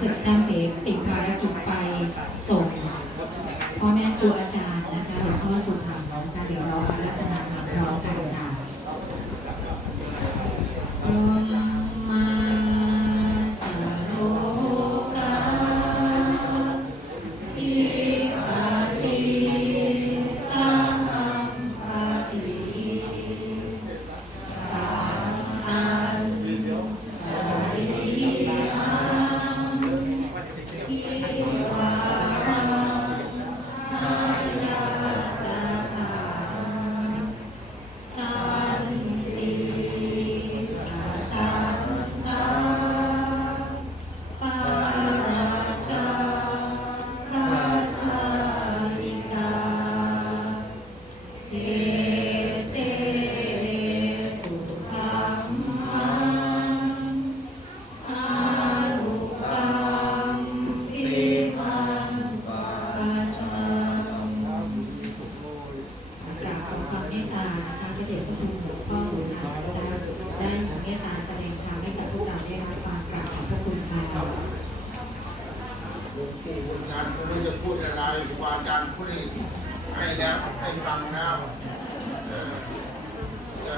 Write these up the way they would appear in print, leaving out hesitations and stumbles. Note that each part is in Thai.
สึกอาจารย์เสติดภารกิจไปส่งพ่อแม่ครูอาจารย์นะคะหลวงพ่อสุธรรมนะคะเดี๋ยวเราอารัธนาธรรมพร้อมกันค่ะมาจาโลกาอิปติสัมปติกังอันจาริยังอิวารังอายาจาตาสันติสันตาปาราชากัจจาริกาเอเสปุถัมมังอารุกัมปิมันปัจจกราบขอความเมตตานะคะพระเดชพระคุณหลวงพ่อหลวงนาได้เมตตาแสดงธรรมให้กับพวกเราได้รับฟังกราบขอบพระคุณค่ะ หลวงปู่บุญทันไม่รู้จะพูดอะไรครูบาอาจารย์พูดให้แล้วให้ฟังแล้วจะ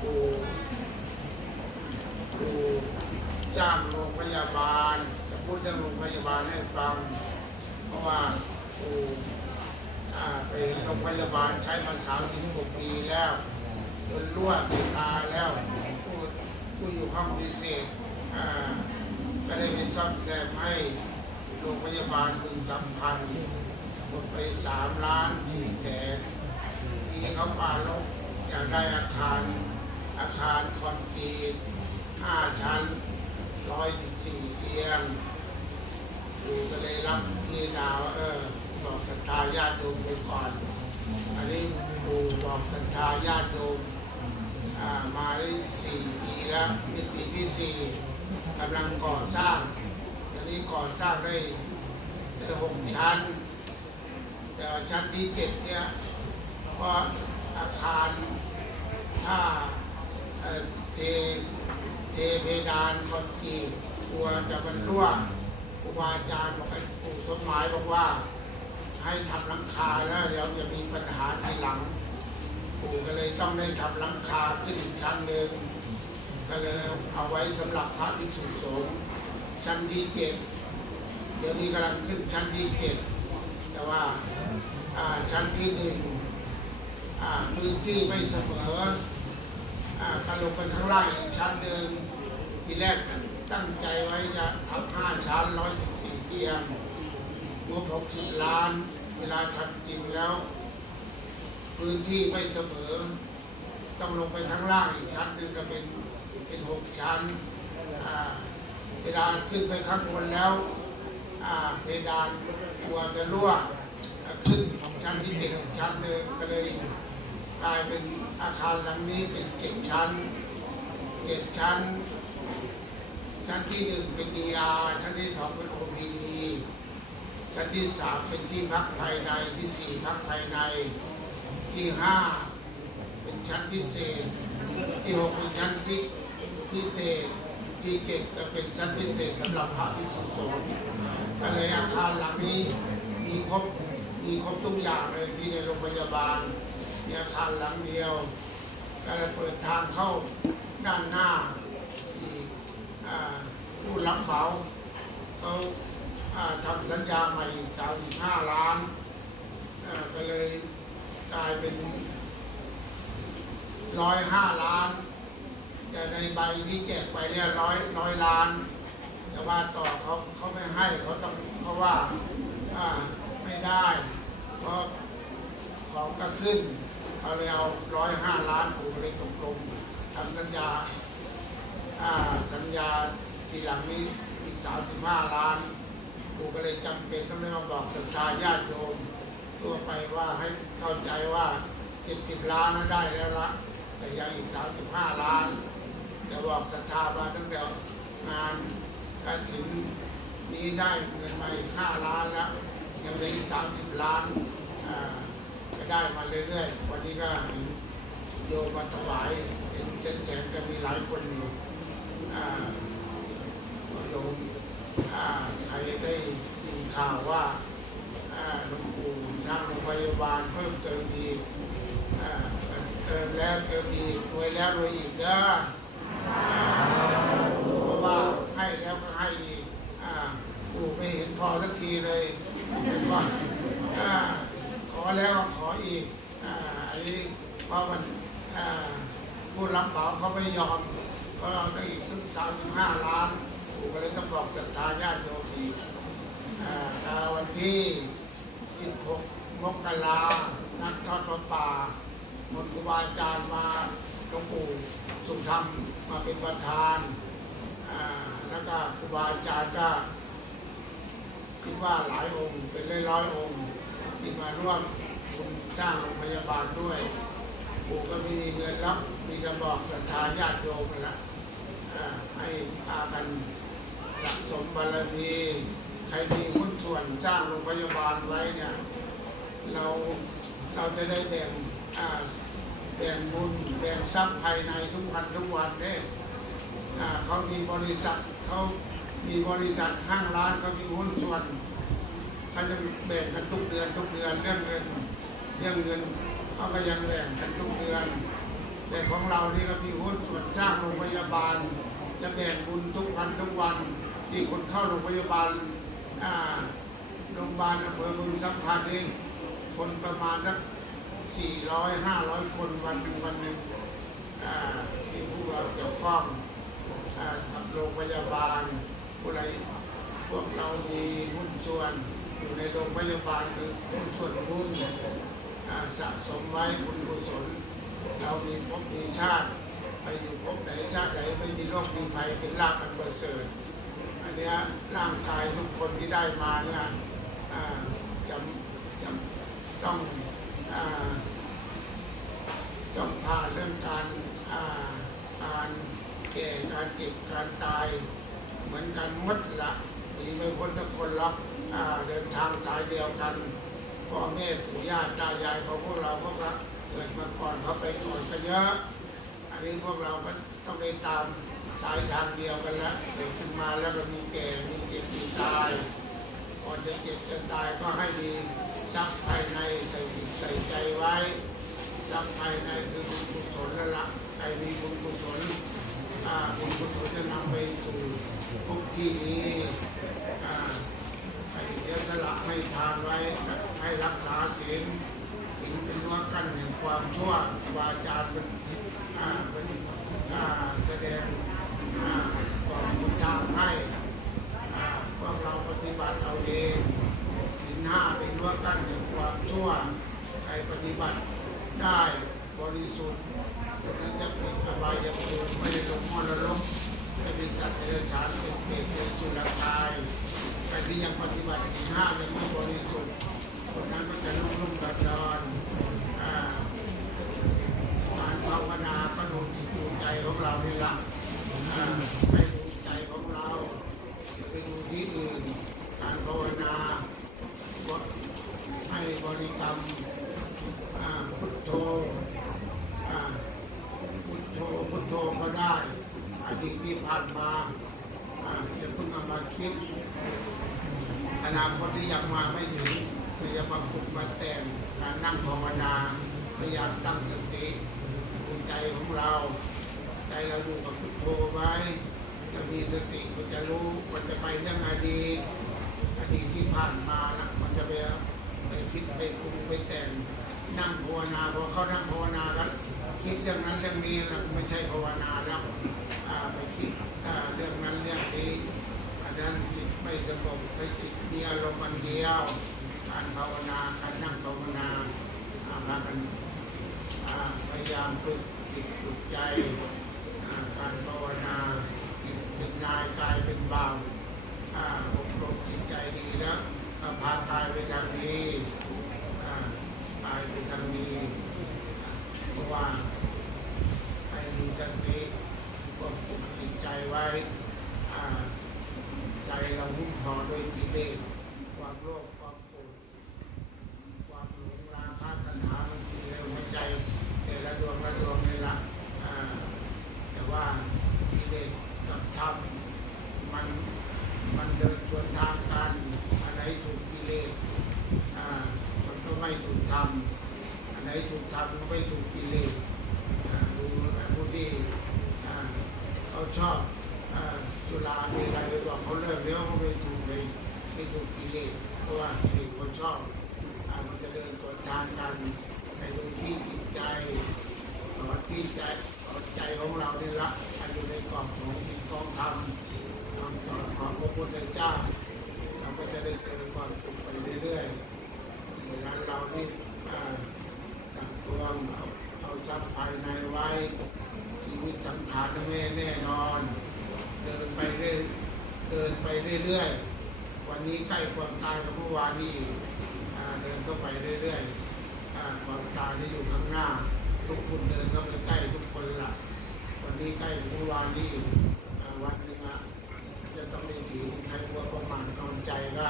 ปู่จ้างโรงพยาบาลจะพูดเรื่องโรงพยาบาลให้ฟังเพราะว่าปู่ไปโรงพยาบาลใช้มา36 ปีแล้วจนรั่วเสียตาแล้วผู้อยู่ห้องพิเศษก็ได้ไปซ่อมแซมให้โรงพยาบาลบึงสำพันธ์หมดไป3,400,000ที่เขาปาลบอยากได้อาคารคอนกรีต5 ชั้น114 เตียงปู่ก็เลยรับพิจารณาว่าบอกศรัทธาญาติโยมไปก่อนอันนี้ปู่บอกศรัทธาญาติโยมมาได้4 ปีแล้วเป็นปีที่4กำลังก่อสร้างตอนนี้ก่อสร้างได้6 ชั้นแต่ชั้นที่7เนี่ยเพราะอาคารถ้าเทเพดานคอนกรีตกลัวจะมันรั่วครูบาอาจารย์บอกให้ปู่สมหมายบอกว่าให้ทำหลังคาแล้วเดี๋ยวจะมีปัญหาทีหลังปู่ก็เลยต้องได้ทำหลังคาขึ้นอีกชั้นหนึ่งก็เลยเอาไว้สำหรับพระภิกษุสงฆ์ชั้นที่7เดี๋ยวนี้กำลังขึ้นชั้นที่7แต่ว่าชั้นที่1พื้นที่ไม่เสมอก็ลงไปข้างล่างอีกชั้นหนึ่งทีแรกตั้งใจไว้จะทำ5 ชั้น114 เตียงงบ60 ล้านเวลาทำจริงแล้วพื้นที่ไม่เสมอต้องลงไปข้างล่างอีกชั้นหนึ่งก็เป็น6 ชั้นเวลาขึ้นไปข้างบนแล้วเพดานกลัวจะรั่วขึ้นชั้นที่7อีกชั้นหนึ่งก็เลยกลายเป็นอาคารหลังนี้เป็น7 ชั้นชั้นที่1เป็น DR ชั้นที่2เป็น OPD ชั้นที่3เป็นที่พักภายในที่4พักภายในที่5เป็นชั้นพิเศษที่6เป็นชั้นที่พิเศษที่7ก็เป็นชั้นพิเศษสำหรับพระภิกษุสงฆ์ก็เลยอาคารหลังนี้มีครบทุกอย่างเลยที่ในโรงพยาบาลมีอาคารหลังเดียวก็เลยเปิดทางเข้าด้านหน้าอีกผู้รับเหมาเขาทำสัญญาใหม่อีก35 ล้านก็เลยกลายเป็น105 ล้านแต่ในใบที่แจกไปเนี่ย100 ล้านแต่ว่าต่อเขาไม่ให้เขาว่าไม่ได้เพราะของก็ขึ้นเขาเลยเอา105 ล้านปู่เลยตกลงทำสัญญาทีหลังนี้อีก35 ล้านปู่ก็เลยจำเป็นต้องได้มาบอกศรัทธาญาติโยมทั่วไปว่าให้เข้าใจว่า70 ล้านนั้นได้แล้วละแต่ยังอีก35 ล้านแต่บอกศรัทธามาตั้งแต่งานการถึงนี้ได้เงินมาอีก5 ล้านแล้วยังเหลืออีก30 ล้านก็ได้มาเรื่อยๆวันนี้ก็เห็นโยมมาถวายเป็นแสนๆก็มีหลายคนอยู่ ก ข่าวว่าหลวงปู่สร้างโรงพยาบาลเพิ่มเติมอีกเติมแล้วเติมอีกรวยแล้วรวยอีกเด้อเพราะว่าให้แล้วก็ให้อีกปู่ไม่เห็นพอสักทีเลยแล้วก็ขอแล้วก็ขออีกอันนี้เพราะมันผู้รับเหมาเขาไม่ยอมก็เราต้องอีกถึง35 ล้านปู่ก็เลยต้องบอกศรัทธาญาติโยมอีกวันที่16 มกรานัดทอดพระป่ามนต์ครูบาอาจารย์มาหลวงปู่สุธรรมมาเป็นประธานแล้วก็ครูบาอาจารย์ก็คิดว่าหลายองค์เป็นร้อยองค์ที่มาร่วมบุญสร้างโรงพยาบาลด้วยปู่ก็ไม่มีเงินรับมีจะบอกศรัทธาญาติโยมแล้วให้พากันสะสมบารมีใครมีหุ้นส่วนสร้างโรงพยาบาลไว้เนี่ยเราจะได้แบ่งบุญแบ่งทรัพย์ภายในทุกวันเนี่ยเขามีบริษัทห้างร้านเขามีหุ้นส่วนเขาจะแบ่งกันทุกเดือนเรื่องเงินเขาก็ยังแบ่งกันทุกเดือนแต่ของเรานี่ก็มีหุ้นส่วนสร้างโรงพยาบาลจะแบ่งบุญทุกวันที่คนเข้าโรงพยาบาลอำเภอเมืองสัมพันธ์เองคนประมาณสัก400-500 คนวันหนึ่งที่พวกเราเกี่ยวข้องกับโรงพยาบาลพวกเรามีหุ้นส่วนอยู่ในโรงพยาบาลคือหุ้นส่วนบุญสะสมไว้บุญกุศลเรามีภพมีชาติไปอยู่ภพไหนชาติไหนไม่มีโรคมีภัยเป็นลาภอันประเสริฐอันนี้ร่างกายทุกคนที่ได้มาเนี่ยจำต้องผ่านเรื่องการแก่การเจ็บการตายเหมือนกันหมดละมีไม่พ้นทุกคนรับเดินทางสายเดียวกันพ่อแม่ปู่ย่าตายายของพวกเราเกิดมาก่อนเขาไปก่อนก็เยอะอันนี้พวกเราก็ต้องได้ตามสายทางเดียวกันแล้วเกิดขึ้นมาแล้วก็มีแก่มีเจ็บมีตายก่อนจะเจ็บจะตายก็ให้มีทรัพย์ภายในใส่ใจไว้ทรัพย์ภายในคือบุญกุศลนั่นละใครมีบุญกุศลบุญกุศลจะนำไปสู่ภพที่นี้ให้เสียสละให้ทานไว้ให้รักษาศีลเป็นรั้วกั้นแห่งความชั่ววาจาเป็นแสดงบอกคุณทางให้พวกเราปฏิบัติเอาเองศีล 5เป็นรั้วกั้นแห่งความชั่วใครปฏิบัติได้บริสุทธิ์คนนั้นจะเป็นอบายภูมิไม่ได้ลงมรรคไม่เป็นสัตว์เดรัจฉานเป็นเปรตเป็นสุรกายใครที่ยังปฏิบัติศีล 5ยังไม่บริสุทธิ์คนนั้นก็จะลุ่มดอนการภาวนาก็ดูจิตดูใจของเรานี่ละให้ดูใจของเราไปดูที่อื่นการภาวนาให้บริกรรมพุทโธก็ได้อดีตที่ผ่านมาอย่าเพิ่งเอามาคิดอนาคตที่ยังมาไม่ถึงก็จะมาปลุกมาแต่งการนั่งภาวนาพยายามตั้งสติดูใจของเราใจเราอยู่กับพุทโธไว้จะมีสติมันจะรู้มันจะไปเรื่องอดีตที่ผ่านมานะมันจะไปคิดไปปรุงไปแต่งนั่งภาวนาพอเขานั่งภาวนาแล้วคิดเรื่องนั้นเรื่องนี้แล้วไม่ใช่ภาวนาแล้วไปคิดเรื่องนั้นเรื่องนี้อันนั้นจิตไม่สงบไปจิตมีอารมณ์มันเดียวการภาวนาการนั่งภาวนาพากันพยายามฝึกจิตฝึกใจการภาวนาจิตเป็นนายกายเป็นบ่าวอบรมจิตใจดีแล้วพากายไปทางนี้กายไปทางนี้เพราะว่าให้มีสติควบคุมจิตใจไว้ใจเราหุ้มห่อด้วยกิเลสความโลภความโกรธความหลงราคะตัณหามันมีในหัวใจแต่ละดวงนี่ละแต่ว่ากิเลสกับธรรมมันเดินสวนทางกันอันไหนถู จุฬามีอะไรบอกเขาเลิกแล้วเขาไม่ถูกเลยไม่ถูกกิเลสเพราะว่ากิเลสคนชอบมันจะเดินสวนทางกันไปดูที่จิตใจสอนที่ใจสอนใจของเราเนี่ยละอันอยู่ในกรอบของสิ่งของธรรมคำสอนของพระพุทธเจ้าเราก็จะได้เจอความสุขไปเรื่อยๆเวลาเรานี่ตักตวงเอาทรัพย์ภายในไว้ชีวิตสังขารไม่แน่นอนเดินไปเรื่อยๆวันนี้ใกล้ความตายกับเมื่อวานนี้เดินเข้าไปเรื่อยๆความตายที่อยู่ข้างหน้าทุกคนเดินเข้าไปใกล้ทุกคนละวันนี้ใกล้เมื่อวานนี้วันหนึ่งจะต้องได้ถือใครว่าประมาณนอนใจก็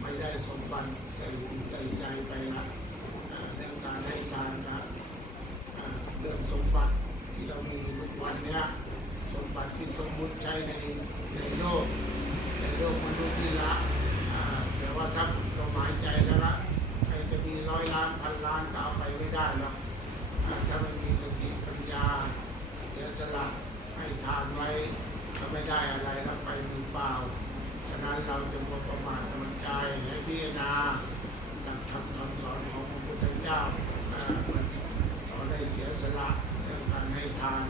ไม่ได้สมบัติใส่จิตใส่ใจไปละเรื่องการให้ทานนะเรื่องสมบัติที่เรามีทุกวันนี้สมบัติที่สมมุติใช้ในโลกมนุษย์นี่ละแต่ว่าถ้าเราหมายใจแล้วละใครจะมี100 ล้าน1,000 ล้านก็เอาไปไม่ได้หรอกถ้าไม่มีสติปัญญาเสียสละให้ทานไว้ก็ไม่ได้อะไรแล้วไปมือเปล่าฉะนั้นเราจะประมาทกำลังใจให้พิจารณาหลักธรรมคำสอนของพระพุทธเจ้ามันสอนให้เสียสละเรื่องการให้ทาน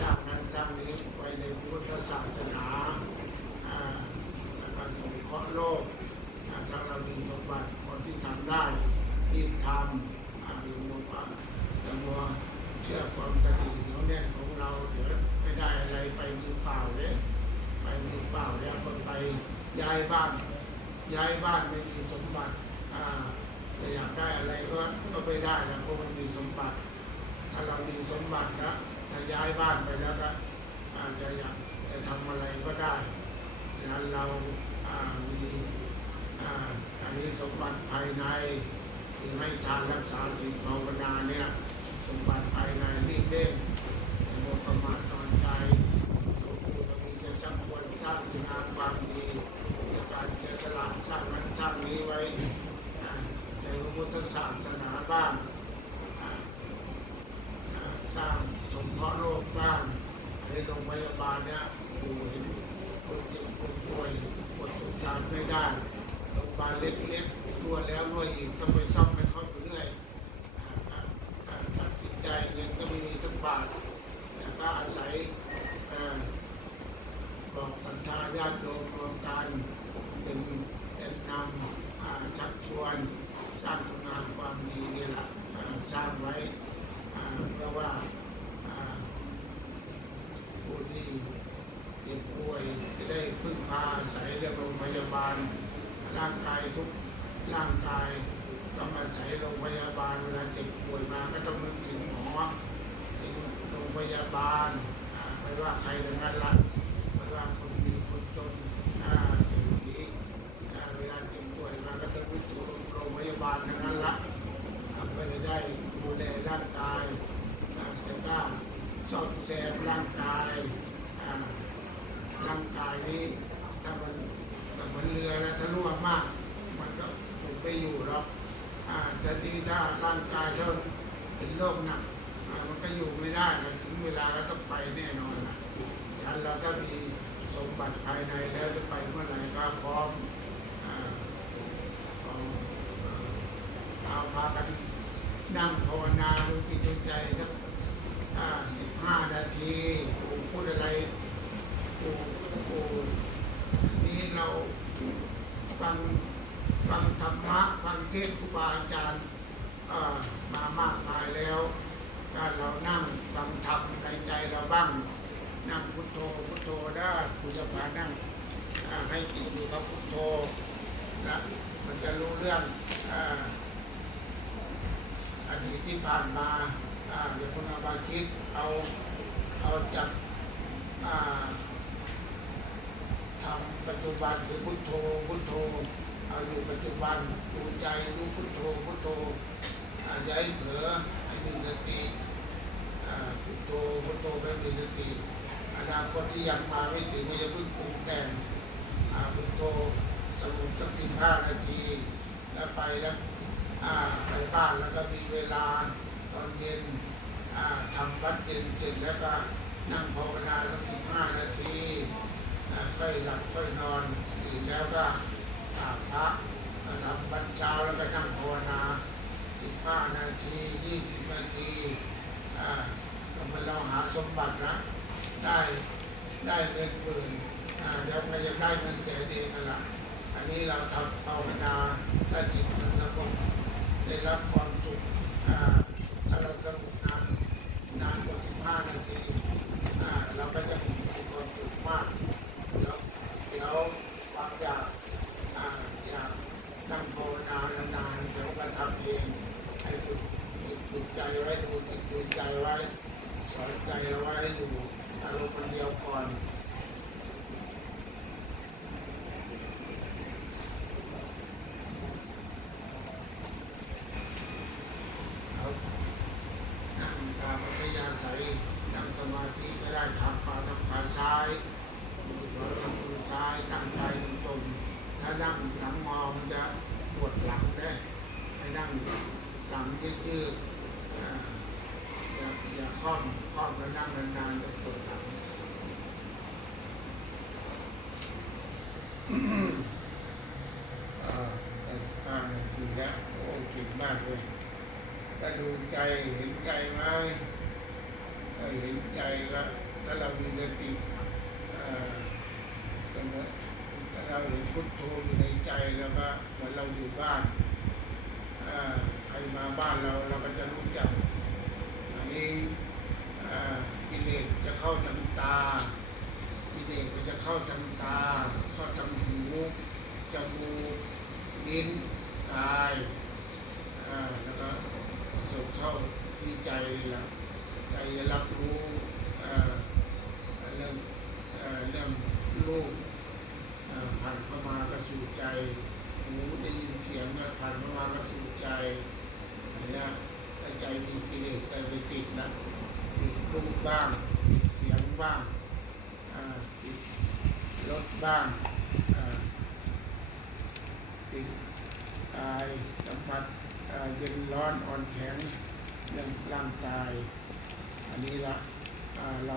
สร้างนั้นสร้างนี้ไว้ในพุทธศาสนาการสงเคราะห์โลกถ้าเรามีสมบัติคนที่ทำได้รีบทำมีมุขแต่ว่าเชื่อความตระหนี่เหนียวแน่นของเราเดี๋ยวไม่ได้อะไรไปมือเปล่าเลยไปมือเปล่าแล้วก็ไปย้ายบ้านไม่มีสมบัติจะอยากได้อะไรก็ไม่ได้แล้วเพราะมันมีสมบัติถ้าเรามีสมบัตินะถ้าย้ายบ้านไปแล้วก็จะอยากจะทำอะไรก็ได้ดังนั้นเรามีอันนี้สมบัติภายในคือให้ทานรักษาศีลภาวนาเนี่ยสมบัติภายในนี่เด่นโมประมาทนอนใจเรามีจะจักควรสร้างคุณงามความดีการเสียสละสร้างนั้นสร้างนี้ไว้ในพระพุทธศาสนาบ้างสร้างสงเคราะห์โลกบ้างในโรงพยาบาลเนี่ยดูเห็นคนเจ็บคนป่วยปวดสงสารไม่ได้โรงพยาบาลเล็กๆรั่วแล้วรั่วอีกต้องไปซ่อมให้เขาอยู่เรื่อยตัดสินใจเงินก็ไม่มีสักบาทแต่ก็อาศัยบอกศรัทธาญาติโยมรวมกันเป็นนำชักชวนสร้างคุณงามความดีนี่แหละสร้างไว้เพราะว่าผู้ที่เจ็บป่วยจะได้พึ่งพาอาศัยโรงพยาบาลร่างกายทุกร่างกายต้องอาศัยโรงพยาบาลเวลาเจ็บป่วยมาก็ต้องนึกถึงหมอถึงโรงพยาบาลไม่ว่าใครทั้งนั้นละไม่ว่าคนมีคนจนเศรษฐีเวลาเจ็บป่วยมาก็ต้องนึกถึงโรงพยาบาลทั้งนั้นละเพื่อจะได้ดูแลร่างกายจะได้ซ่อมแซมร่างกายนี้ถ้ามันเหมือนเรือแล้วถ้ารั่วมากมันก็ไม่อยู่หรอกแต่ดีถ้าร่างกายถ้าเป็นโรคหนักมันก็อยู่ไม่ได้ถึงเวลาก็ต้องไปแน่นอนนะฉะนั้นเราถ้ามีสมบัติภายในแล้วจะไปเมื่อไหร่ก็พร้อมเอาพากันนั่งภาวนาดูจิตดูใจสัก15 นาทีพูดอะไรนี้เราฟังธรรมะฟังเทศน์ครูบาอาจารย์มามากมายแล้วการเรานั่งฟังธรรมในใจเราบ้างนั่งพุทโธพุทโธได้คุณจะพานั่งให้จิตอยู่กับพุทโธนะมันจะรู้เรื่องอดีตที่ผ่านมาเดี๋ยวคุณอาบาชิตเอาจับทำปัจจุบันคือพุทโธพุทโธเอาอยู่ปัจจุบันดูใจดูพุทโธพุทโธอย่าให้เผลอให้มีสติพุทโธพุทโธให้มีสติอนาคตที่ยังมาไม่ถึงไม่จะเพิ่งปรุงแต่งพุทโธสงบสัก15 นาทีแล้วไปแล้วไปบ้านแล้วก็มีเวลาตอนเย็นทำวัดเย็นเสร็จแล้วก็ นั่งภาวนาสัก15 นาทีค่อยหลับค่อยนอนตื่นแล้วก็อาบพระทำบัญชาแล้วก็นั่งภาวนา15 นาที20 นาทีเราหาสมบัตินะได้เงินหมื่นเดี๋ยวมันยังได้เงินแสนเองนั่นแหละอันนี้เราทำภาวนาถ้าจิตมันสงบได้รับความสุขถ้าเราสงบนานกว่า15 นาทีเราก็จะมีความสุขมากเดี๋ยวความอยากนั่งภาวนานานๆเดี๋ยวก็ทำเองให้ฝึกใจไว้ดูจิตดูใจไว้สอนใจเราไว้ให้อยู่อารมณ์เดียวก่อนนั่งตามอัธยาศัยนั่งสมาธิก็ได้ขาขาซ้ายมือขวาทำมือซ้ายตั้งใจตรงๆถ้านั่งหลังงอมันจะปวดหลังได้ให้นั่งหลังยืดอย่าคล่อมแล้วนั่งนานๆจะปวดหลัง5 นาทีแล้วโอ้เก่งมากเลยถ้าดูใจเห็นใจไหมถ้าเห็นใจแล้วถ้าเรามีสติถ้าเราเห็นพุทโธอยู่ในใจแล้วก็เหมือนเราอยู่บ้านใครมาบ้านเราก็จะรู้จักอันนี้กิเลสจะเข้าทางตากิเลสมันจะเข้าทางตาเข้าทางหูจมูกลิ้นกายแล้วก็ส่งเข้าที่ใจนี่แหละใจจะรับรู้เรื่องรูปผ่านเข้ามาก็สู่ใจหูได้ยินเสียงก็ผ่านเข้ามาก็สู่ใจอันนี้ถ้าใจมีกิเลสใจไปติดนะติดรูปบ้างติดเสียงบ้างติดรสบ้างติดกายสัมผัสเย็นร้อนอ่อนแข็งเรื่องร่างกายอันนี้ละเรา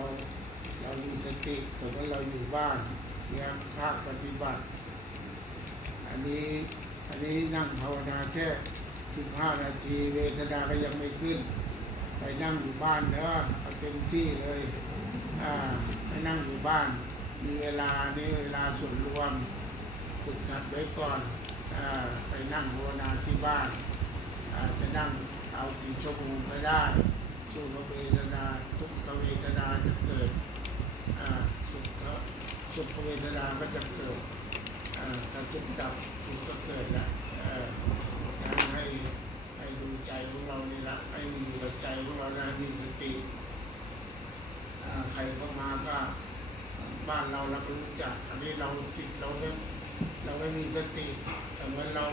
มีสติแต่ว่าเราอยู่บ้านเนี่ยภาคปฏิบัติอันนี้นั่งภาวนาแค่15 นาทีเวทนาก็ยังไม่ขึ้นไปนั่งอยู่บ้านเนอะเอาเต็มที่เลยไปนั่งอยู่บ้านมีเวลาส่วนรวมฝึกหัดไว้ก่อนไปนั่งภาวนาที่บ้านจะนั่งเอากี่ชั่วโมงก็ได้สุขเวทนาทุกขเวทนาจะเกิดสุขเวทนาก็จะเกิดถ้าทุกข์ดับสุขก็เกิดแล้วให้ดูใจของเรานี่ละให้อยู่กับใจของเรานะมีสติใครเข้ามาก็บ้านเราก็รู้จักอันนี้เราติดเราไม่มีสติแต่เมื่อเรา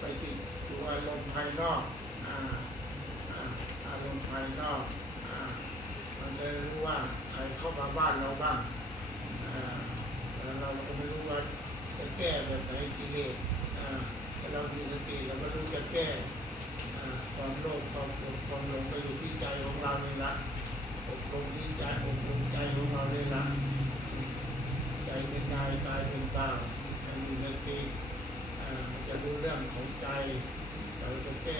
ไปติดดูอารมณ์ภายนอกอารมณ์ภายนอกมันจะรู้ว่าใครเข้ามาบ้านเราบ้างแล้วเราก็ไม่รู้ว่าจะแก้แบบไหนกิเลสแต่เรามีสติเราก็รู้จะแก้ความโลภความโกรธความหลงไปอยู่ที่ใจของเรานี่ละอบรมที่ใจอบรมใจของเรานี่ละใจเป็นนายกายเป็นบ่าวมีสติจะรู้เรื่องของใจเราจะแก้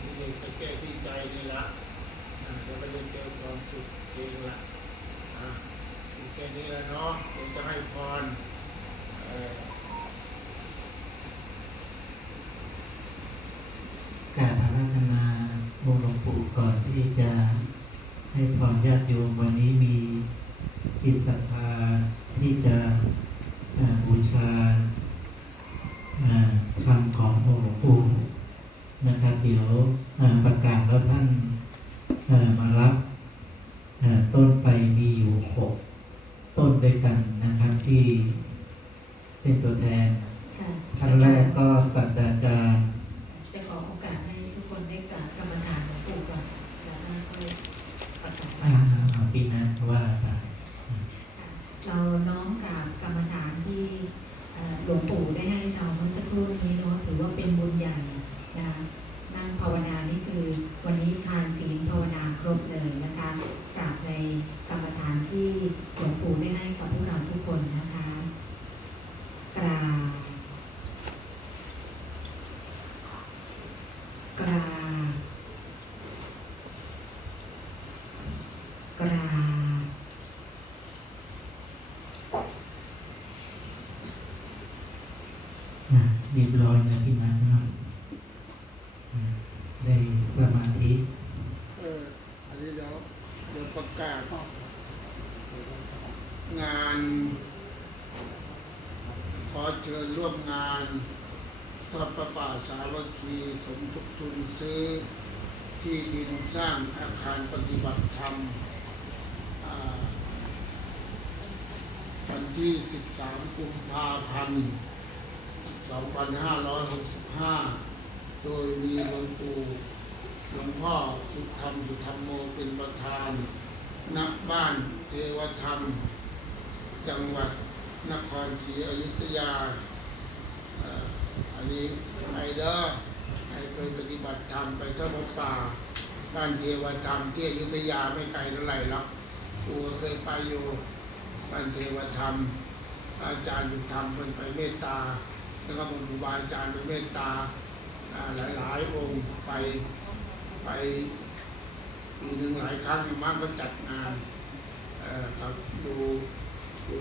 กิเลสจะแก้ที่ใจนี่ละเราก็จะเจอความสุขเองละแค่นี้แล้วเนาะเดี๋ยวจะให้พรการอาราธนาองค์หลวงปู่ก่อนที่จะให้พรญาติโยมวันนี้มีจิตศรัทธาที่จะบูชาธรรมขององค์หลวงปู่นะครับเดี๋ยวประกาศแล้วท่านมารับต้นไปมีอยู่6 ต้นด้วยกันนะครับที่เป็นตัวแทนท่านแรกก็ศาสตราจารย์จะขอโอกาสให้ทุกคนได้กราบกรรมฐานหลวงปู่ก่อนแล้วก็ประกาศปีนั้นว่าไปเราน้อมกราบกรรมฐานที่หลวงปู่ได้ให้เราเมื่อสักครู่นี้เนาะถือว่าเป็นบุญใหญ่นะนั่งภาวนานี่คือวันนี้ทานศีลภาวนาครบเลยนะคะกราบในกรรมฐานที่ เรียบร้อยนะพี่นัทเนาะได้สมาธิ อันนี้เดี๋ยวประกาศงานขอเชิญร่วมงานทอดประป่าสามัคคีสมทบทุนซื้อที่ดินสร้างอาคารปฏิบัติธรรมวันที่ 13 กุมภาพันธ์ 2565 โดยมีหลวงปู่หลวงพ่อสุธรรมสุธรรมโมเป็นประธานณบ้านเทวธรรมจังหวัดนครศรีอยุธยาอันนี้ไอเด้อให้ไปปฏิบัติธรรมไปทอดป่าบ้านเทวธรรมที่อยุธยาไม่ไกลเท่าไหร่หรอกกูเคยไปอยู่บ้านเทวธรรมอาจารย์สุธรรมเป็นไปเมตตาแล้วก็ครูบาอาจารย์ไปเมตตาหลายองค์ไปปีหนึ่งหลายครั้งมากก็จัดงานครับดู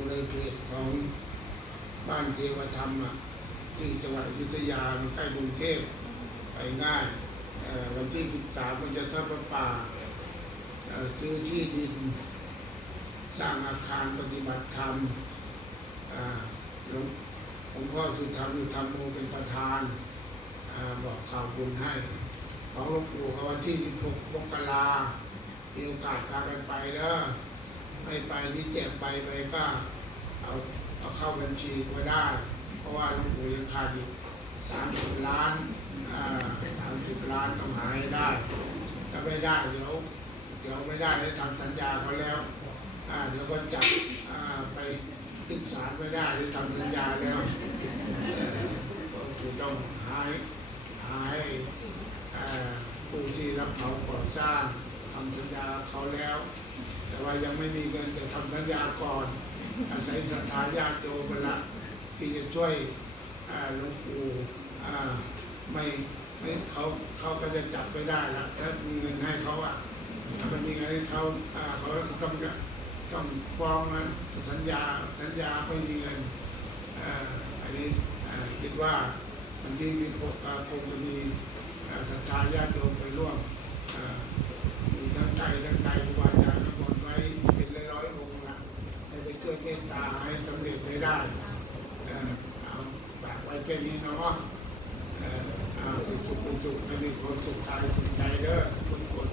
ในเพจของบ้านเทวธรรมที่จังหวัดอยุธยาใกล้กรุงเทพไปง่ายวันที่ 13 มันจะทอดพระป่าซื้อที่ดินสร้างอาคารปฏิบัติธรรมหลวงพ่อสุธรรมสุธรรมโมเป็นประธานบอกข่าวบุญให้ของหลวงปู่วันที่ 16 มกรามีโอกาสพากันไปเด้อไม่ไปที่แจกไปก็เอาเข้าบัญชีก็ได้ เพราะว่าหลวงปู่ยังขาดอีก30 ล้าน30 ล้านต้องหาให้ได้ถ้าไม่ได้เดี๋ยวไม่ได้ได้ทำสัญญาเขาแล้วเดี๋ยวก็จับไปขึ้นศาลไม่ได้ได้ทำสัญญาแล้วก็ต้องหาให้ผู้ที่รับเหมาก่อสร้างทำสัญญาเขาแล้ว แต่ว่ายังไม่มีเงินจะทำสัญญาก่อนอาศัยศรัทธาญาติโยมละที่จะช่วยหลวงปู่ไม่เขาก็จะจับไม่ได้ละถ้ามีเงินให้เขาถ้ามันมีเงินให้เขาต้องฟ้องนะสัญญาไม่มีเงินอันนี้คิดว่าวันที่16 คงจะมีศรัทธาญาติโยมไปร่วมมีทั้งไกลครูบาอาจารย์กำหนดไว้เป็นร้อยองค์นะให้ไปช่วยเมตตาให้สำเร็จไม่ได้เอาฝากไว้แค่นี้เนาะไปสุขให้มีความสุขกายสุขใจเด้อทุกคน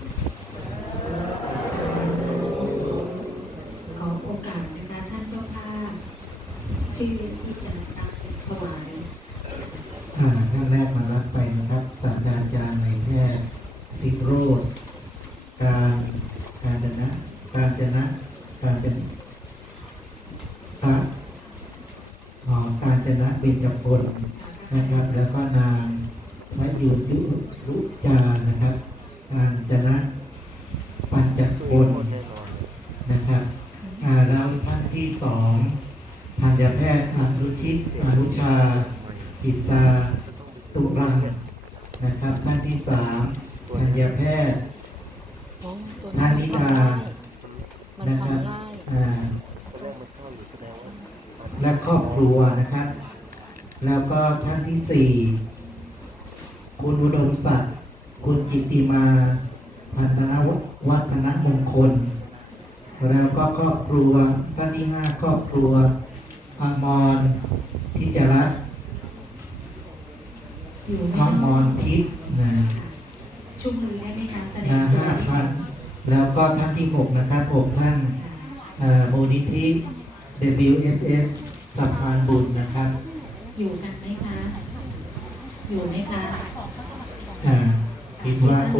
ขอโอกาสนะคะท่านเจ้าภาพชื่อที่จะนำเป็นถวาย ท่านแรกมารับไปนะครับศาสตราจารย์นายแพทย์ศิโรจน์การจนะพระการจนะเบญจพลนะครับแล้วก็นางพระยุรุจานะครับการจนะปัญจพลนะครับแล้วท่านที่สองทันตแพทย์อนุชาอิตาตุรังนะครับท่านที่สามทันตแพทย์ธานิดานะครับและครอบครัวนะครับแล้วก็ท่านที่สี่คุณอุดมศักดิ์คุณจิตติมาพันธนวัฒนมงคลแล้วก็ครอบครัวท่านที่ห้าครอบครัวอมรทิจรัตน์อมรทิพย์นะชุมมือได้ไหมคะแสดง5,000แล้วก็ท่านที่6นะครับ6ท่านมูลนิธิ WFS สะพานบุญนะครับอยู่กันไหมคะอยู่ไหมคะคิดว่าค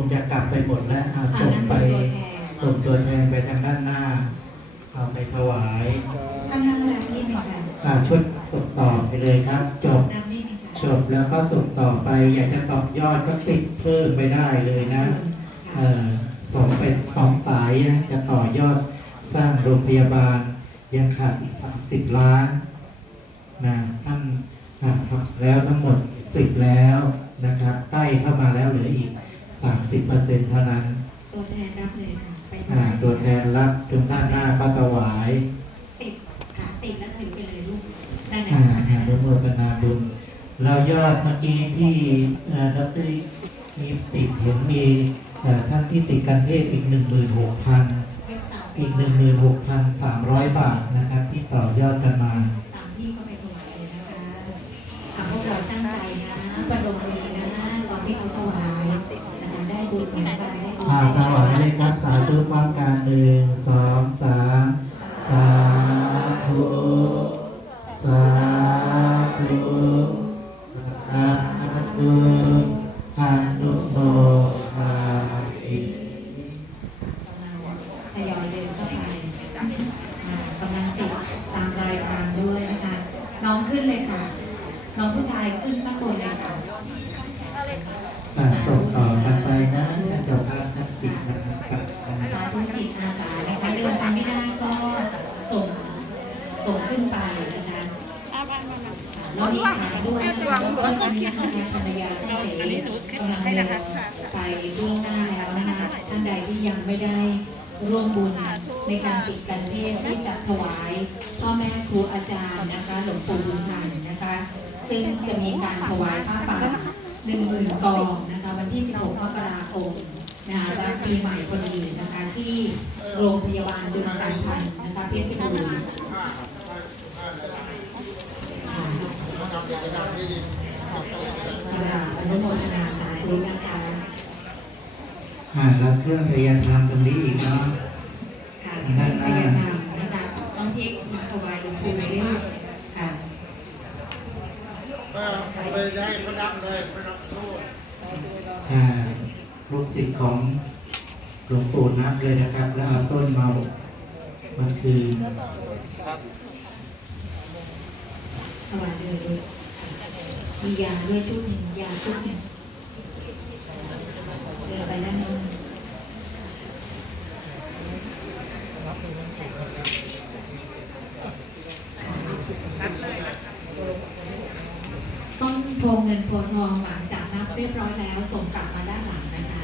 งจะกลับไปหมดแล้วส่งตัวแทนไปทางด้านหน้าเอาไปถวายข้างหน้ารับนี่ไหมคะช่วยส่งต่อไปเลยครับจบแล้วก็ส่งต่อไปอยากจะตอบยอดก็ติดเพิ่มไปได้เลยนะส่งไป2 สายนะจะต่อยอดสร้างโรงพยาบาลยังขาดอีก30 ล้านนะท่านทำแล้วทั้งหมด10แล้วนะครับใกล้เข้ามาแล้วเหลืออีก 30% เท่านั้นตัวแทนรับเลยค่ะไปตัวแทนรับตรงด้านหน้าพระถวายติดแล้วถือไปเลยลูกได้ไหม นุโมทนาบุญเรายอดเมื่อกี้ที่ดรมีติดเห็นมีท่านที่ติดการเทศอีก 16,000 อีก 16,300 บาทนะครับที่ต่อยอดกันมา ตามที่ก็ไปถวายเลยนะคะพวกเราตั้งใจนะประดมมือนะตอนที่เขาถวายนะคะได้บุญเหมือนกันได้บุญ ถวายเลยครับสาธุพร้อมกัน1 2 3 สาธุสาธุสาธุอนุโมทนามิ ทยอยเดินเข้าไปกำลังติดตามรายทางด้วยนะคะน้องขึ้นเลยค่ะน้องผู้ชายขึ้นข้างบนเลยค่ะ ส่งต่อกันไปนะท่านเจ้าภาพท่านจิตนะครับ สาธุจิตอาสานะคะเดินไปไม่ได้ก็ส่งขึ้นไปนะคะเรามีขายด้วยนะคะแล้วก็ตอนนี้นะคะภรรยาท่านเสรีกำลังเดินไปเบื้องหน้าแล้วนะคะท่านใดที่ยังไม่ได้ร่วมบุญในการติดกันเทศที่จะถวายพ่อแม่ครูอาจารย์นะคะหลวงปู่บุญทันนะคะซึ่งจะมีการถวายผ้าป่า 10,000 กองนะคะวันที่ 16 มกราคมนะคะรับปีใหม่พอดีนะคะที่โรงพยาบาลบึงสามพันธ์นะคะเพชรบูรณ์อนุโมทนาสาธุนะคะแล้วเครื่องทยธรรมตรงนี้อีกเนาะ ค่ะนั่นพยธรรมนะคะต้องเทคมาถวายหลวงปู่เลยค่ะไปได้พระนับเลยพระนับโทษลูกศิษย์ของหลวงปู่นับเลยนะครับ แล้วเอาต้นมาคือถวายเลยมียาด้วยชุดหนึ่งยาชุดหนึ่งเดินไปด้านโน้นต้นโพเงินโพทองหลังจากนับเรียบร้อยแล้วส่งกลับมาด้านหลังนะคะ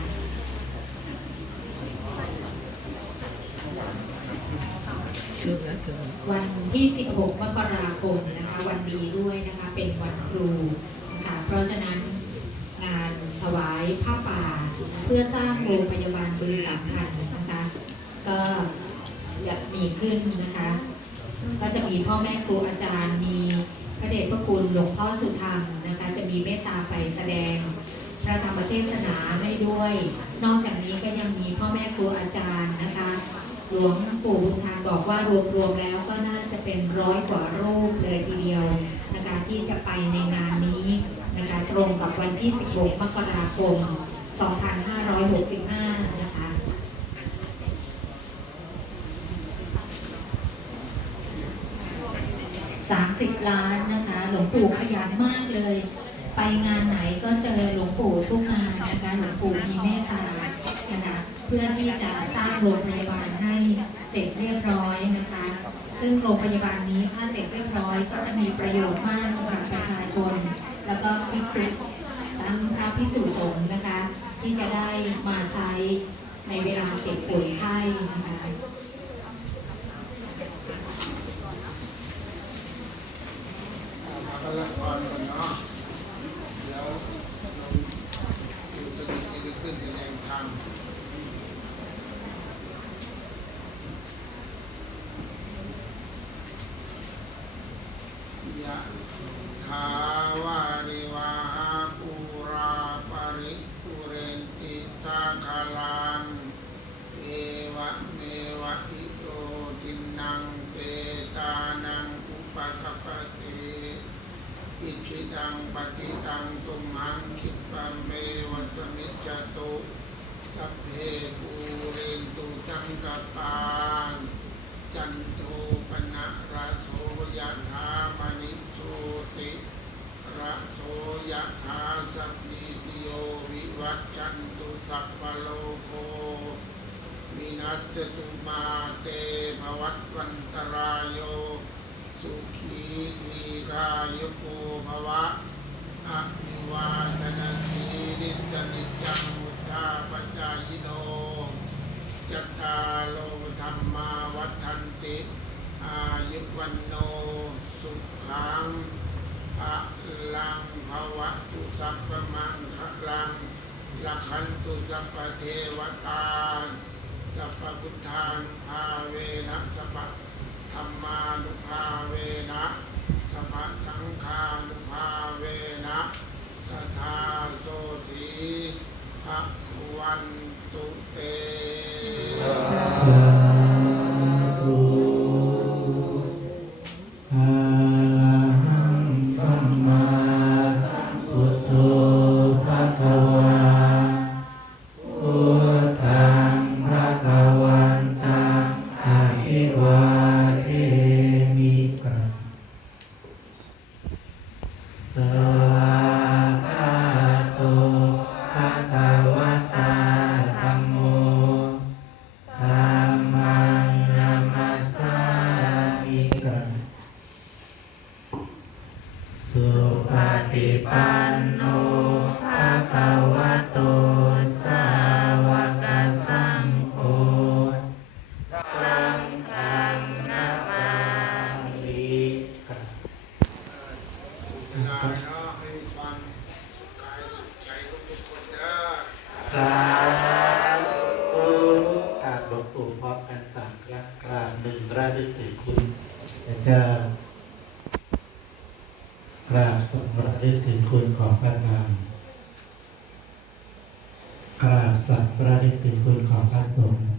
วันที่ 16 มกราคมนะคะวันดีด้วยนะคะเป็นวันครูนะคะเพราะฉะนั้นงานถวายผ้าป่าเพื่อสร้างโรงพยาบาลบึงสามพันธ์นะคะก็จะมีขึ้นนะคะก็จะมีพ่อแม่ครูอาจารย์มีพระเดชพระคุณหลวงพ่อสุธรรมนะคะจะมีเมตตาไปแสดงพระธรรมเทศนาให้ด้วยนอกจากนี้ก็ยังมีพ่อแม่ครูอาจารย์นะคะหลวงปู่บุญทันบอกว่ารวมๆแล้วก็น่าจะเป็น100 กว่ารูปเลยทีเดียวนะคะที่จะไปในงานนี้นะคะตรงกับวันที่ 16 มกราคม 2565 นะคะ30 ล้านนะคะหลวงปู่ขยันมากเลยไปงานไหนก็เจอหลวงปู่ทุกงานนะคะหลวงปู่มีเมตตานะคะเพื่อที่จะสร้างโรงพยาบาลให้เสร็จเรียบร้อยนะคะซึ่งโรงพยาบาลนี้ถ้าเสร็จเรียบร้อยก็จะมีประโยชน์มากสำหรับประชาชนแล้วก็ภิกษุทั้งพระภิกษุสงฆ์นะคะที่จะได้มาใช้ในเวลาเจ็บป่วยไข้นะคะมาละครก่อนเนาะเดี๋ยวเราดูสนิทจะขึ้นแสดงธรรมยะถาวาริวาปุราปริปุเรนติตาคาลังเอวะเมวะอิโตทินังเปตานังอุปกปปติอิจิตังปฏิตังตุมหังคิปะเมวะสมิจจตุสัพเพปูเรนตุสังกปาจันโทปนะระโสยถามณิโชติระโสยถาสัพพิติโยวิวัจจันตุสัพพโลโกวินัสสตุมาเตภวัตวันตรายโยสุขีทีฆายุโกภวะอภิวาทนาสีริสนิจังมุทธาปัจจายโนจัตตาโลธรรมาวัฏันติอายุวันโนสุขัง สัพพเทวตาสัพพพุทธานุภาเวนะสัพพธรรมานุภาเวนะสัพพสังฆานุภาเวนะสัทธาโสธีภะวันตุเต สาธุอะระหังสัมมาพุทโธภะคะวาพุทธังภะคะวันตังอะภิวาเทมิกะสวากขาโตภะคะวะตาธัมโมธัมมังนัมมัสสามิกะสุปฏิปันโนภะคะวะโตสาวกสังโฆสังฆังนะมามิกะ เวลาเนาะให้มีความสุขกายสุขใจทุกคนเด้อ สาธุกราบหลวงปู่พร้อมกันสามครั้งกราบหนึ่งระลึกถึงคุณพระเจ้ากราบสองระลึกถึงคุณของพระธรรมกราบสามระลึกถึงคุณของพระสงฆ์